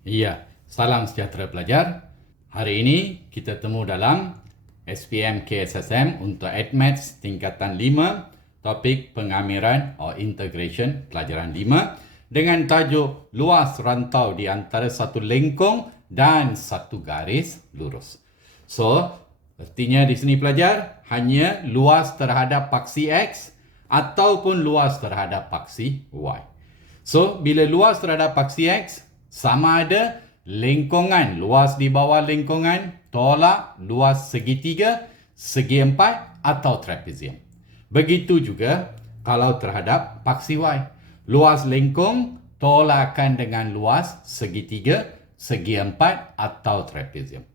Iya, salam sejahtera pelajar. Hari ini kita temu dalam SPM KSSM untuk AdMaths tingkatan 5, topik pengamiran atau integration pelajaran 5 dengan tajuk luas rantau di antara satu lengkung dan satu garis lurus. So, artinya di sini pelajar hanya luas terhadap paksi X ataupun luas terhadap paksi Y. So, bila luas terhadap paksi X, sama ada lengkungan luas di bawah lengkungan tolak luas segitiga, segi empat atau trapezium. Begitu juga kalau terhadap paksi Y. Luas lengkung tolakkan dengan luas segitiga, segi empat atau trapezium.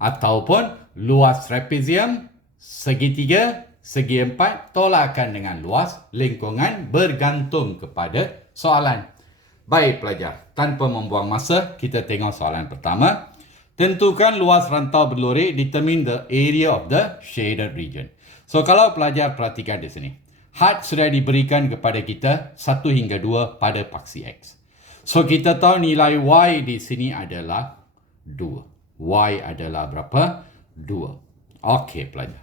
Ataupun luas trapezium, segitiga, segi empat tolakkan dengan luas lengkungan bergantung kepada soalan. Baik pelajar, tanpa membuang masa, kita tengok soalan pertama. Tentukan luas rantau berlurik, determine the area of the shaded region. So, kalau pelajar perhatikan di sini, had sudah diberikan kepada kita 1 hingga 2 pada paksi X. So, kita tahu nilai Y di sini adalah 2. Y adalah berapa? 2. Okey pelajar.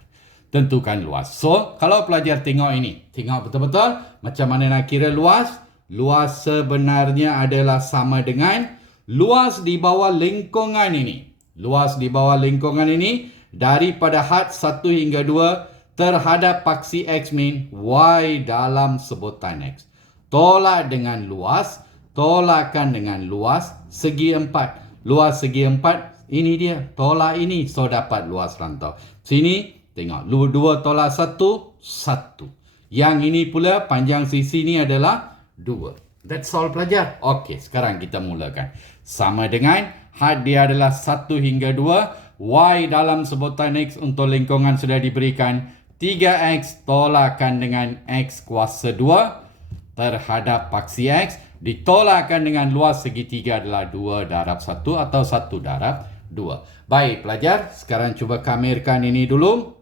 Tentukan luas. So, kalau pelajar tengok ini, tengok betul-betul macam mana nak kira luas. Luas sebenarnya adalah sama dengan luas di bawah lengkungan ini. Luas di bawah lengkungan ini daripada had 1 hingga 2 terhadap paksi X min Y dalam sebutan X. Tolak dengan luas, tolakkan dengan luas segi 4. Luas segi 4, ini dia. Tolak ini, so dapat luas rantau. Sini, tengok. 2 tolak 1, 1. Yang ini pula panjang sisi ini adalah 2. That's all pelajar. Okey, sekarang kita mulakan. Sama dengan had dia adalah 1 hingga 2. Y dalam sebutan X untuk lengkungan sudah diberikan 3X tolakkan dengan X kuasa 2 terhadap paksi X. Ditolakkan dengan luas segitiga adalah 2 darab 1 atau 1 darab 2. Baik pelajar, sekarang cuba kamerkan ini dulu.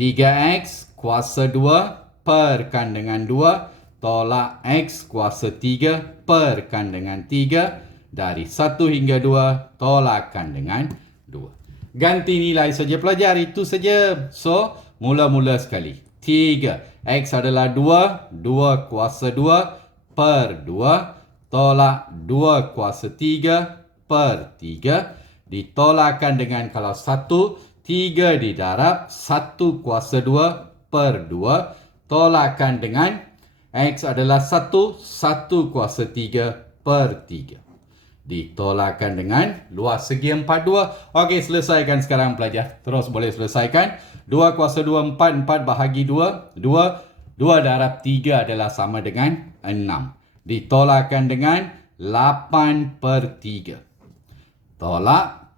3X kuasa 2 perkan dengan 2 tolak X kuasa 3 perkan dengan 3 dari 1 hingga 2 tolakkan dengan 2. Ganti nilai saja pelajar, itu saja. So, mula-mula sekali. 3. X adalah 2. 2 kuasa 2 per 2 tolak 2 kuasa 3 per 3 ditolakkan dengan kalau 1, 3 didarab 1 kuasa 2 per 2 tolakkan dengan X adalah 1, 1 kuasa 3 per 3. Ditolakkan dengan luas segi 4, 2. Okey, selesaikan sekarang pelajar. Terus boleh selesaikan. 2 kuasa 2, 4. 4 bahagi 2. 2 darab 3 adalah sama dengan 6. Ditolakkan dengan 8 per 3. Tolak.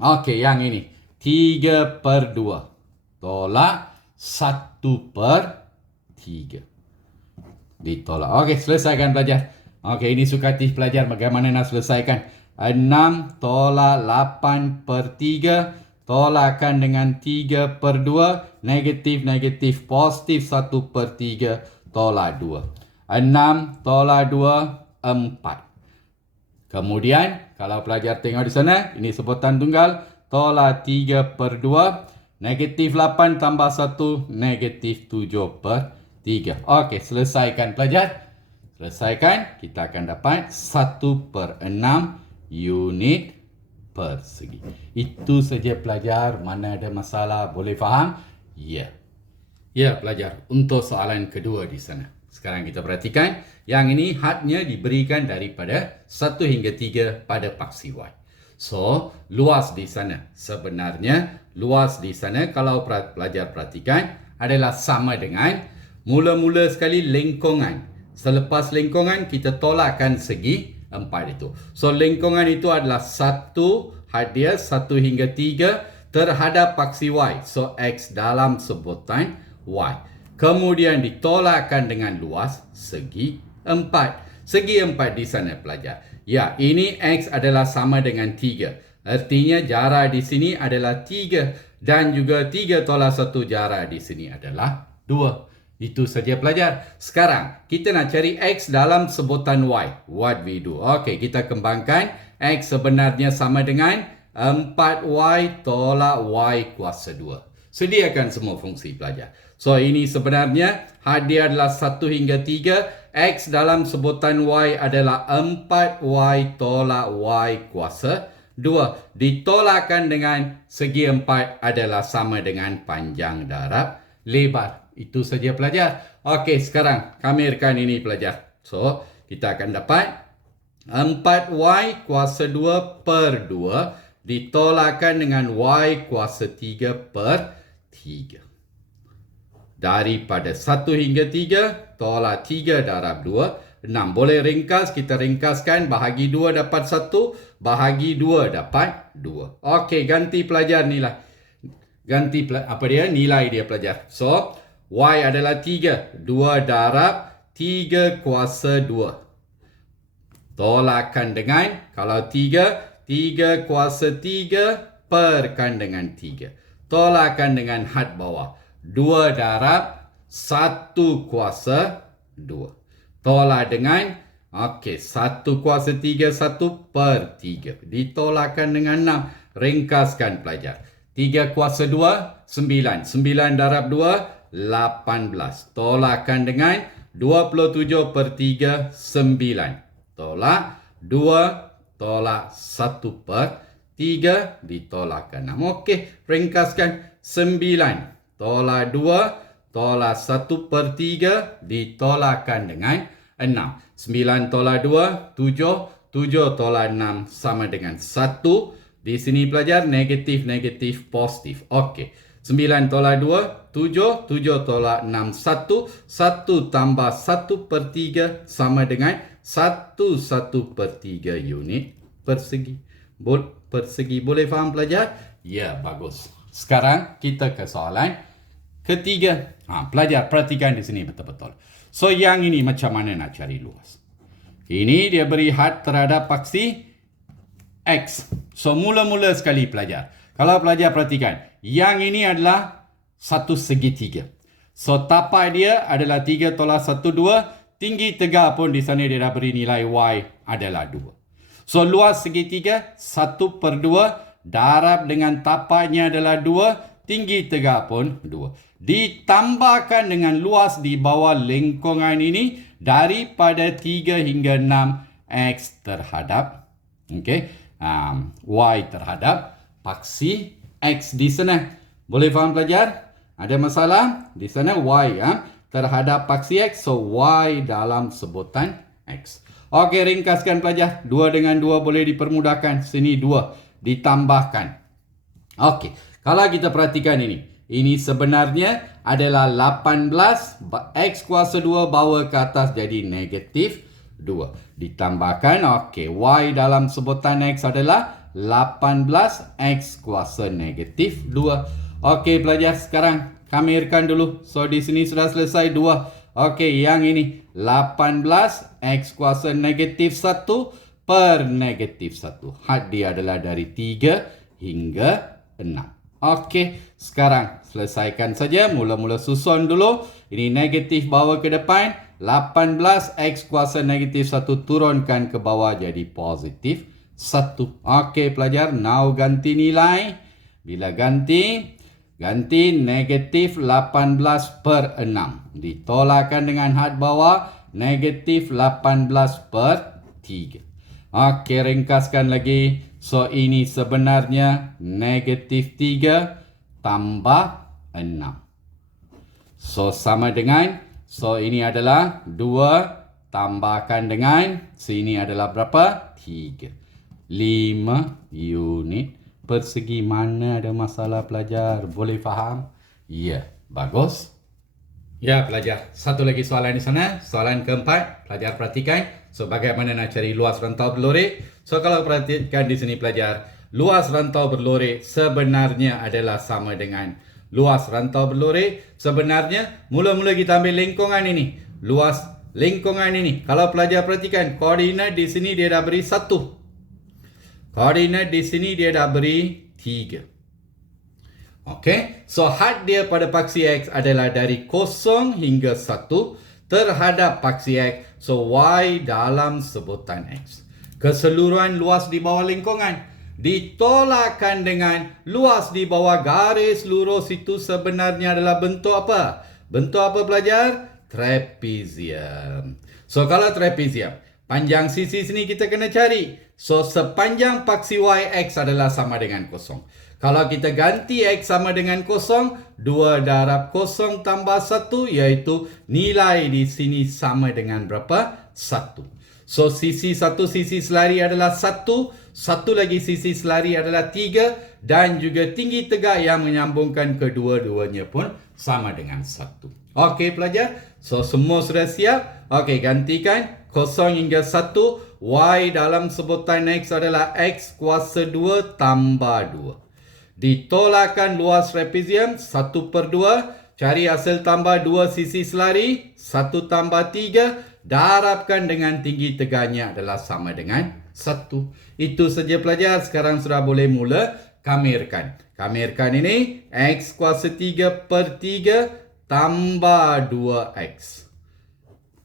Okey, yang ini. 3 per 2. Tolak 1 per 3. Ditolak. Okey, selesaikan pelajar. Okey, ini sukatif pelajar bagaimana nak selesaikan. 6 tolak 8 per 3. Tolakkan dengan 3 per 2. Negatif, positif 1 per 3. Tolak 2. 6 tolak 2, 4. Kemudian, kalau pelajar tengok di sana, ini sebutan tunggal. Tolak 3 per 2. Negatif 8 tambah 1. Negatif 7 per 3. Okey, selesaikan pelajar. Selesaikan, kita akan dapat 1 per 6 unit persegi. Itu saja pelajar. Mana ada masalah? Boleh faham? Ya. Ya pelajar, untuk soalan kedua di sana. Sekarang kita perhatikan. Yang ini hadnya diberikan daripada 1 hingga 3 pada paksi Y. So, luas di sana. Sebenarnya, luas di sana kalau pelajar perhatikan adalah sama dengan mula-mula sekali lengkungan. Selepas lengkungan, kita tolakkan segi 4 itu. So, lengkungan itu adalah 1 hadiah 1 hingga 3 terhadap paksi Y. So, X dalam sebutan Y. Kemudian ditolakkan dengan luas segi 4. Segi 4 di sana pelajar. Ya, ini X adalah sama dengan 3. Artinya jarak di sini adalah 3. Dan juga 3 tolak 1 jarak di sini adalah 2. Itu saja pelajar. Sekarang kita nak cari X dalam sebutan Y. What we do? Okey, kita kembangkan X sebenarnya sama dengan 4Y tolak Y kuasa 2. Sediakan semua fungsi pelajar. So, ini sebenarnya hadiah adalah 1 hingga 3. X dalam sebutan Y adalah 4Y tolak Y kuasa 2. Ditolakkan dengan segi 4 adalah sama dengan panjang darab lebar. Itu saja pelajar. Okey, sekarang kamirkan ini pelajar. So, kita akan dapat 4Y kuasa 2 per 2 ditolakkan dengan Y kuasa 3 per 3. Daripada 1 hingga 3, tolak 3 darab 2, 6. Boleh ringkas, kita ringkaskan. Bahagi 2 dapat 1, bahagi 2 dapat 2. Okey, ganti pelajar nilai. Nilai dia pelajar. So, Y adalah 3. 2 darab 3 kuasa 2. Tolakkan dengan, kalau 3 kuasa 3 perkan dengan 3. Tolakkan dengan had bawah. 2 darab 1 kuasa 2. Tolak dengan, 1 kuasa 3, 1 per 3. Ditolakkan dengan 6. Ringkaskan pelajar. 3 kuasa 2, 9. 9 darab 2, 18. Tolakkan dengan 27 per 3, 9. Tolak 2, tolak 1 per 3, ditolakkan 6. Okey, ringkaskan. 9 tolak 2, tolak 1 per 3, ditolakkan dengan 6. 9 tolak 2, 7. 7 tolak 6 sama dengan 1. Di sini pelajar, negatif, negatif, positif. Okey. 9 tolak 2, 7. 7 tolak 6, 1. 1 tambah 1 per 3 sama dengan 1 per 3 unit persegi. Persegi. Boleh faham pelajar? Ya, bagus. Sekarang kita ke soalan ketiga. Pelajar perhatikan di sini betul-betul. So, yang ini macam mana nak cari luas? Ini dia beri had terhadap paksi X. So, mula-mula sekali pelajar. Kalau pelajar perhatikan, yang ini adalah satu segitiga. So, tapak dia adalah 3 tolak 1, 2. Tinggi tegak pun di sana dia dah beri nilai Y adalah 2. So, luas segitiga 1 per 2. Darab dengan tapaknya adalah 2. Tinggi tegak pun 2. Ditambahkan dengan luas di bawah lengkungan ini daripada 3 hingga 6 X terhadap Y terhadap paksi X di sana. Boleh faham pelajar? Ada masalah? Di sana Y terhadap paksi X. So, Y dalam sebutan X. Okey, ringkaskan pelajar. 2 dengan 2 boleh dipermudahkan. Sini 2. Ditambahkan. Okey, kalau kita perhatikan ini. Ini sebenarnya adalah 18. X kuasa 2 bawa ke atas jadi negatif 2. Ditambahkan, okey, Y dalam sebutan X adalah 18. X kuasa negatif 2. Okey, pelajar, sekarang kamirkan dulu. So, di sini sudah selesai 2. Okey, yang ini 18 X kuasa negatif 1 per negatif 1. Had dia adalah dari 3 hingga 6. Okey, sekarang selesaikan saja. Mula-mula susun dulu. Ini negatif bawa ke depan. 18 X kuasa negatif 1 turunkan ke bawah jadi positif 1. Okey pelajar, now ganti nilai. Bila ganti negatif 18 per 6. Ditolakkan dengan had bawah negatif 18 per 3. Okey, ringkaskan lagi. So, ini sebenarnya negatif 3 tambah 6. So, sama dengan, so ini adalah 2 tambahkan dengan, sini adalah berapa? 3. 5 unit persegi. Mana ada masalah pelajar? Boleh faham? Ya, bagus. Ya pelajar, satu lagi soalan di sana. Soalan keempat, pelajar perhatikan. So, bagaimana nak cari luas rantau berlori? So, kalau perhatikan di sini pelajar, luas rantau berlori sebenarnya adalah sama dengan luas rantau berlori. Sebenarnya, mula-mula kita ambil lengkungan ini. Luas lengkungan ini. Kalau pelajar perhatikan, koordinat di sini dia dah beri 1. Koordinat di sini dia dah beri 3. Okey, so had dia pada paksi X adalah dari 0 hingga 1 terhadap paksi X. So, Y dalam sebutan X. Keseluruhan luas di bawah lingkungan ditolakkan dengan luas di bawah garis lurus itu sebenarnya adalah bentuk apa? Bentuk apa pelajar? Trapezium. So kalau trapezium, panjang sisi sini kita kena cari. So sepanjang paksi YX adalah sama dengan kosong. Kalau kita ganti X sama dengan kosong, 2 darab kosong tambah 1, iaitu nilai di sini sama dengan berapa? 1. So, sisi satu sisi selari adalah 1, satu lagi sisi selari adalah 3, dan juga tinggi tegak yang menyambungkan kedua-duanya pun sama dengan 1. Okey pelajar, so semua sudah siap? Okey, gantikan 0 hingga 1, Y dalam sebutan X adalah X kuasa 2 tambah 2. Ditolakkan luas trapezium 1/2, cari hasil tambah 2 sisi selari, 1 tambah 3, darabkan dengan tinggi tegaknya adalah sama dengan 1. Itu saja pelajar. Sekarang sudah boleh mula kamirkan. Kamirkan ini X kuasa 3/3 tambah 2X.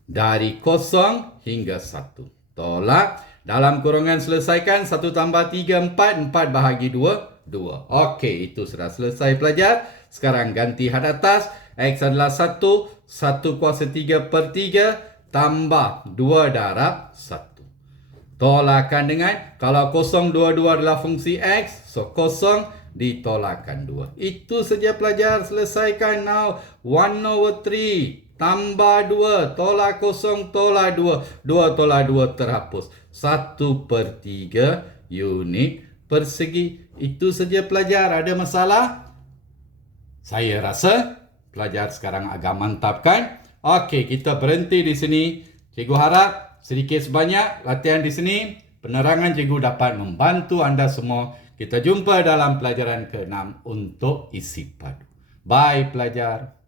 Dari 0 hingga 1. Tolak. Dalam kurungan selesaikan. 1 tambah 3, 4. 4 bahagi 2, 2. Okey, itu sudah selesai pelajar. Sekarang ganti had atas. X adalah 1. 1 kuasa 3/3. Tambah 2 darab 1. Tolakkan dengan, kalau 0, 2, 2 adalah fungsi X, so 0 ditolakkan 2. Itu saja pelajar, selesaikan now. 1/3 tambah 2, tolak 0, tolak 2. 2 tolak 2 terhapus. 1/3 unit persegi. Itu saja pelajar, ada masalah? Saya rasa pelajar sekarang agak mantap kan? Okey, kita berhenti di sini. Cikgu harap sedikit sebanyak latihan di sini, penerangan cikgu dapat membantu anda semua. Kita jumpa dalam pelajaran ke-6 untuk isi padu. Bye pelajar.